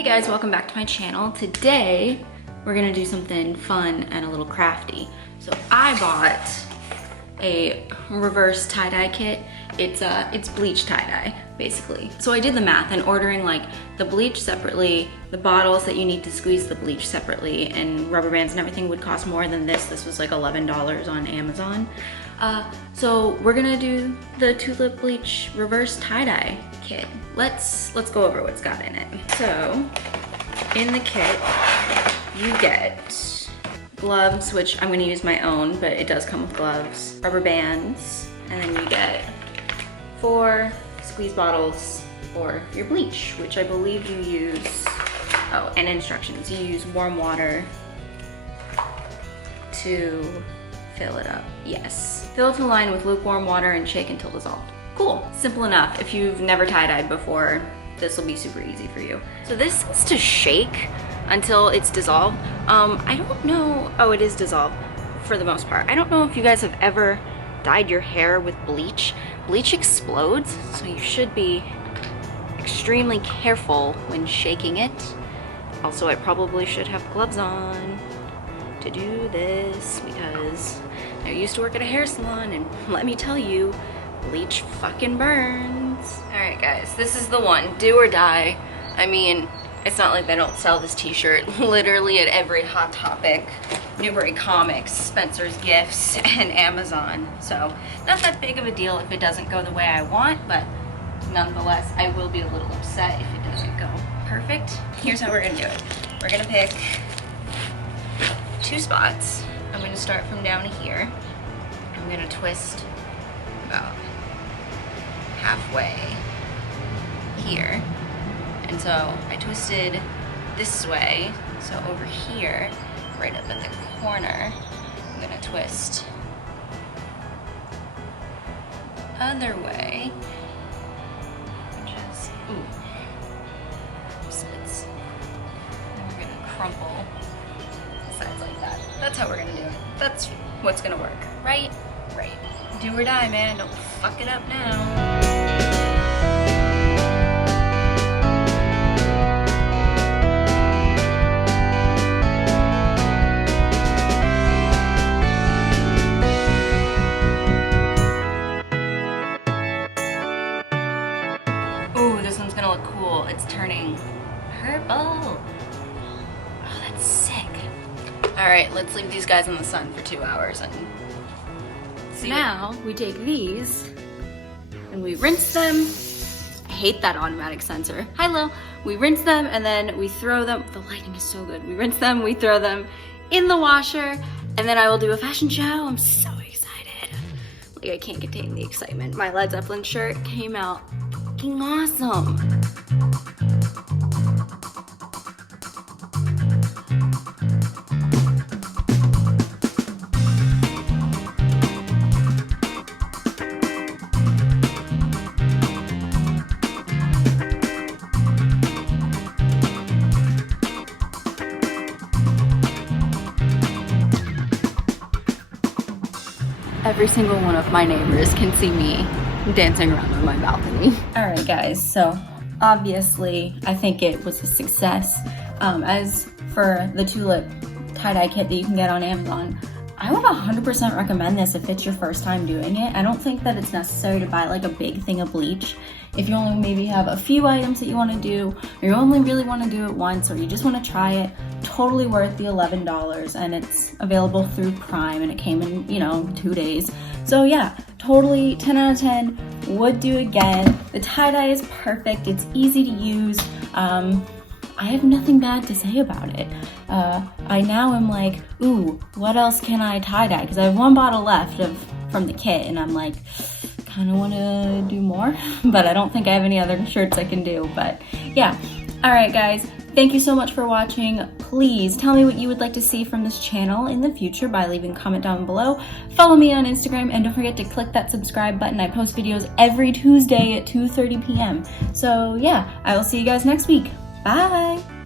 Hey guys, welcome back to my channel. Today we're gonna do something fun and a little crafty. So I bought a reverse tie-dye kit. It's bleach tie-dye, basically. So I did the math and ordering like the bleach separately, the bottles that you need to squeeze the bleach separately, and rubber bands and everything would cost more than this. This was like $11 on Amazon. So we're gonna do the Tulip Bleach Reverse Tie Dye kit. Let's go over what's got in it. So in the kit, you get gloves, which I'm gonna use my own, but it does come with gloves, rubber bands, and then you get 4 squeeze bottles for your bleach, which I believe you use, oh, and instructions. You use warm water to fill it up, yes. Fill to the line with lukewarm water and shake until dissolved. Cool, simple enough. If you've never tie-dyed before, this will be super easy for you. So this is to shake until it's dissolved. I don't know, oh, it is dissolved for the most part. I don't know if you guys have ever dyed your hair with bleach. Bleach explodes, so you should be extremely careful when shaking it. Also, I probably should have gloves on to do this because I used to work at a hair salon, and let me tell you, bleach fucking burns. All right guys, this is the one, do or die. I mean, it's not like they don't sell this t-shirt literally at every Hot Topic, Newbury Comics, Spencer's Gifts, and Amazon. So not that big of a deal if it doesn't go the way I want, but nonetheless, I will be a little upset if it doesn't go perfect. Here's how we're gonna do it. We're gonna pick 2 spots. I'm gonna start from down here. I'm gonna twist about halfway here. And so I twisted this way, so over here, right up at the corner, I'm gonna twist other way, which is, ooh, splits. And we're gonna crumple the sides like that. That's how we're gonna do it. That's what's gonna work, right? Right. Do or die, man, don't fuck it up now. Gonna look cool. It's turning purple. Oh, that's sick. All right, let's leave these guys in the sun for 2 hours and see. Now we take these and we rinse them. I hate that automatic sensor. Hi, Lil. We rinse them and then we throw them. The lighting is so good. We rinse them, we throw them in the washer, and then I will do a fashion show. I'm so excited. Like, I can't contain the excitement. My Led Zeppelin shirt came out fucking awesome. Every single one of my neighbors can see me dancing around on my balcony. All right guys, so obviously I think it was a success. As for the Tulip tie-dye kit that you can get on Amazon, I would 100% recommend this if it's your first time doing it. I don't think that it's necessary to buy like a big thing of bleach. If you only maybe have a few items that you want to do, or you only really want to do it once, or you just want to try it, totally worth the $11, and it's available through Prime, and it came in, 2 days. So yeah, totally 10 out of 10, would do again. The tie-dye is perfect, it's easy to use. I have nothing bad to say about it. I now am like, ooh, what else can I tie-dye? Because I have 1 bottle left from the kit, and I'm like, kind of want to do more, but I don't think I have any other shirts I can do, but yeah. All right, guys. Thank you so much for watching. Please tell me what you would like to see from this channel in the future by leaving a comment down below. Follow me on Instagram, and don't forget to click that subscribe button. I post videos every Tuesday at 2:30 p.m. So yeah, I will see you guys next week. Bye!